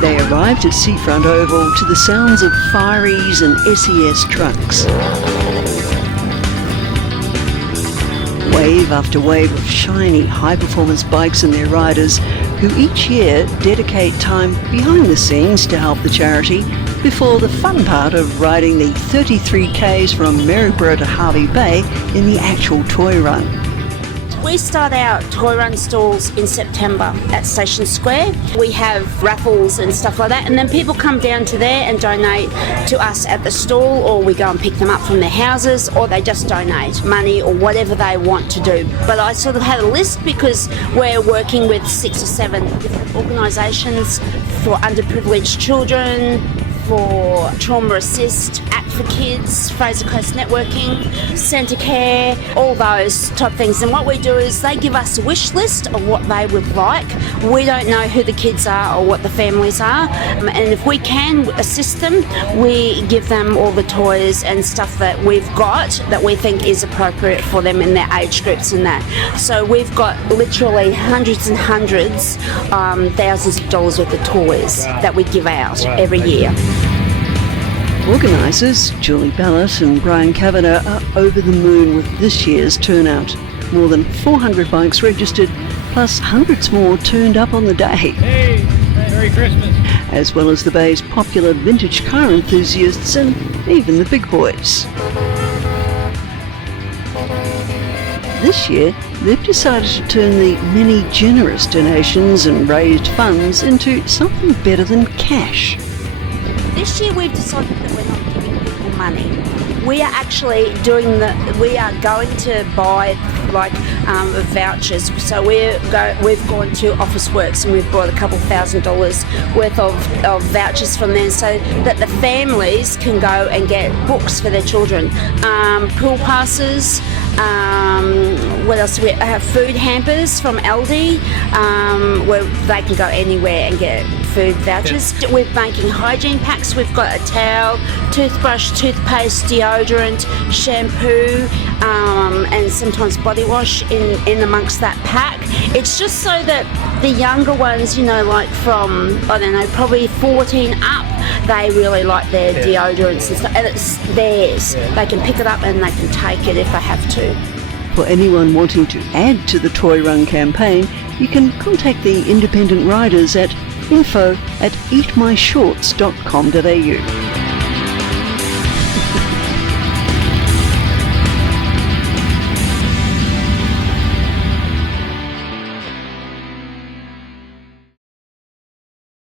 They arrived at Seafront Oval to the sounds of fireys and SES trucks. Wave after wave of shiny, high-performance bikes and their riders, who each year dedicate time behind the scenes to help the charity before the fun part of riding the 33 Ks from Maryborough to Hervey Bay in the actual toy run. We start our toy run stalls in September at Station Square. We have raffles and stuff like that, and then people come down to there and donate to us at the stall, or we go and pick them up from their houses, or they just donate money or whatever they want to do. But I sort of had a list because we're working with 6 or 7 different organisations for underprivileged children, for Trauma Assist, Act for Kids, Fraser Coast Networking, Centre Care, all those type of things. And what we do is they give us a wish list of what they would like. We don't know who the kids are or what the families are. And if we can assist them, we give them all the toys and stuff that we've got that we think is appropriate for them in their age groups and that. So we've got literally hundreds and hundreds, thousands of dollars worth of toys that we give out every year. Organisers Julie Ballett and Brian Kavanagh are over the moon with this year's turnout. More than 400 bikes registered, plus hundreds more turned up on the day. Hey, Merry Christmas! As well as the Bay's popular vintage car enthusiasts and even the big boys. This year, they've decided to turn the many generous donations and raised funds into something better than cash. This year we've decided that we're not giving people money. We are actually we are going to buy vouchers. So we've gone to Officeworks and we've bought a couple $1,000 worth of vouchers from there so that the families can go and get books for their children. Pool passes, what else? We have food hampers from Aldi, where they can go anywhere and get food vouchers. We're making hygiene packs. We've got a towel, toothbrush, toothpaste, deodorant, shampoo, and sometimes body wash in amongst that pack. It's just so that the younger ones, like from, I don't know, probably 14 up, they really like their deodorants and stuff, and it's theirs. They can pick it up and they can take it if they have to. For anyone wanting to add to the Toy Run campaign, you can contact the independent riders at info@eatmyshorts.com.au.